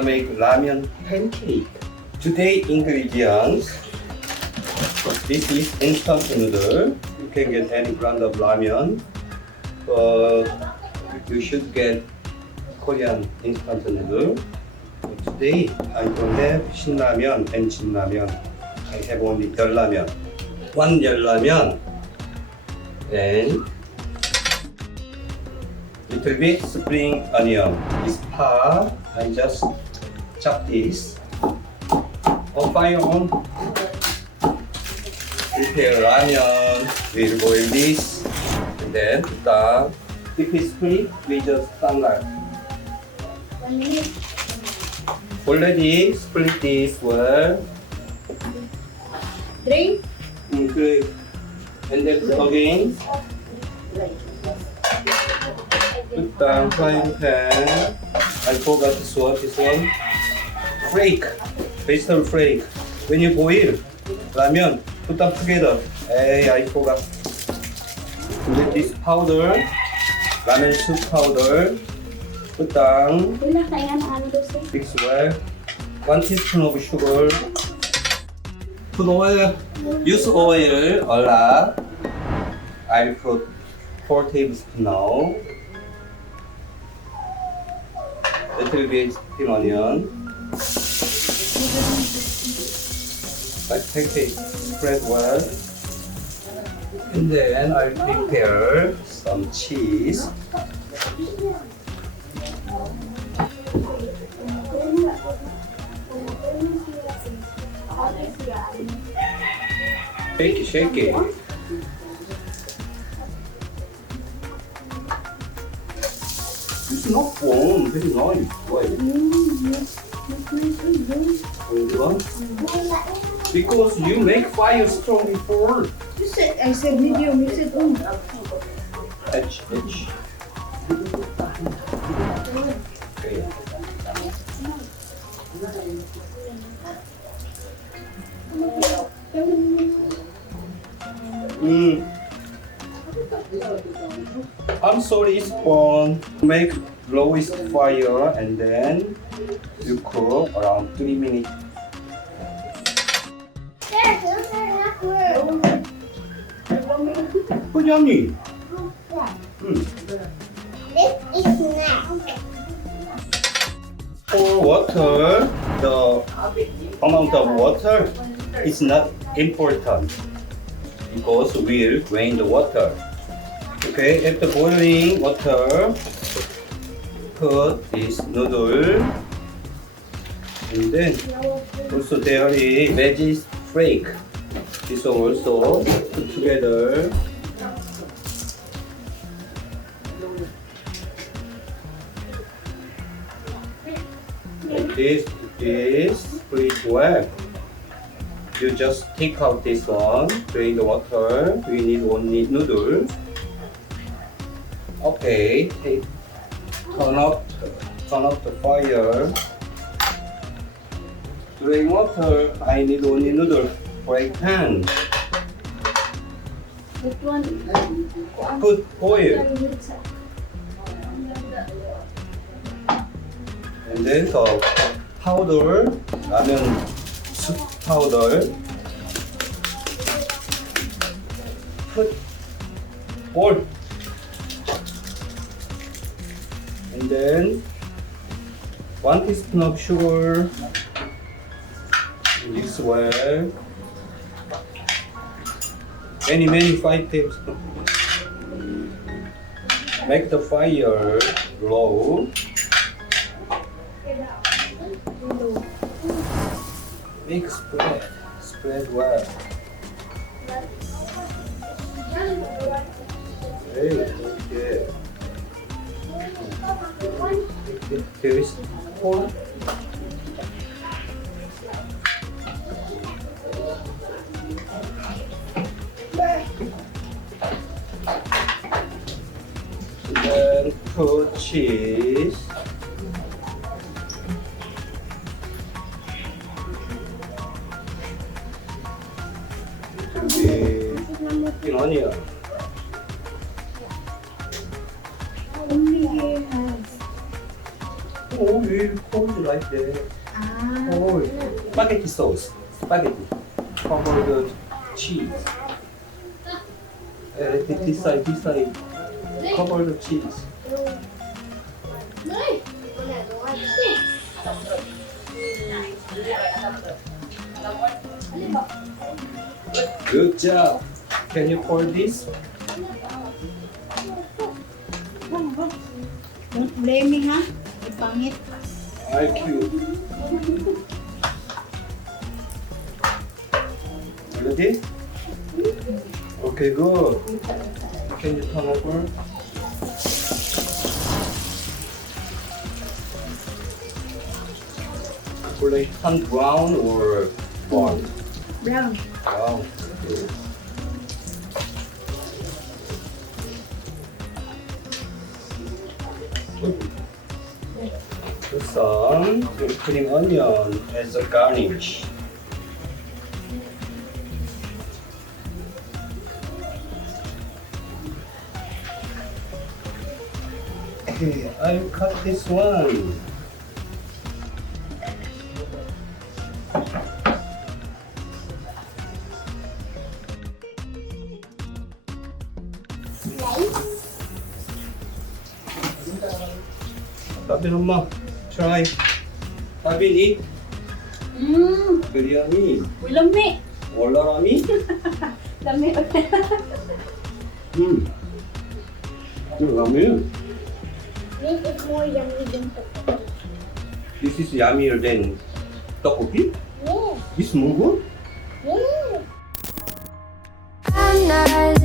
gonna make ramen pancake. Today ingredients. This is instant noodle. You can get any brand of ramen, but you should get Korean instant noodle. But today I don't have Shin Ramyeon and Jin Ramyeon. I have only 열라면. One 열라면 and little bit spring onion. This part I just chop this. On fire on. Prepare ramen. We'll boil this and then put down. If it's free, we just standard. Already split this well. Drink. Good. And then put again. Put down frying pan. I forgot to swap this one. Flake. Vegetable flake. When you boil ramen, put them together. Hey, I forgot. And then this powder, ramen soup powder. Put down. Mix well. 1 teaspoon of sugar. Put oil. Use oil a lot. I'll put 4 tablespoons now. Little bit spring onion. Like pancake, spread well. And then I'll prepare some cheese. Shake it. It's not warm, very nice. Why? Because you make fire strong before. You said, I said medium, you said H. Okay. I'm sorry, it's on. Make lowest fire and then you cook around 3 minutes. Oh, yummy. This is next. For water, the amount of water is not important because we'll drain the water. Okay, after boiling water, put this noodle and then also there is veggie flake. This also put together. And this split well. You just take out this one, drain the water. We need only noodle. Okay, turn up the fire. Drain water. I need only noodle. Fry pan. Put oil. And then the powder, ramen soup powder. Put all. And then 1 teaspoon of sugar. Mix well. Many 5 tablespoons. Make the fire low. Make spread well. Okay. Here is corn. Then put cheese. Spring onion. only he has No, you cold like that. Cold. Spaghetti sauce. Spaghetti. Cover the cheese. This side, this side. Cover the cheese. Good job. Can you pour this? Don't blame me, ha? Ipangit. IQ. Ready? Okay, good. Can you turn over? Will they turn brown or white? Brown. Wow. Okay. Put some putting onion as a garnish. Okay, I'll cut this one. Tabin 엄마, try. Tabin eat. Biryani. Lami. Wallarami. Lami. Ramen. This is more yummy than tteokbokki. This is yummier than tteokbokki. Yeah. This more good. Yeah. I'm not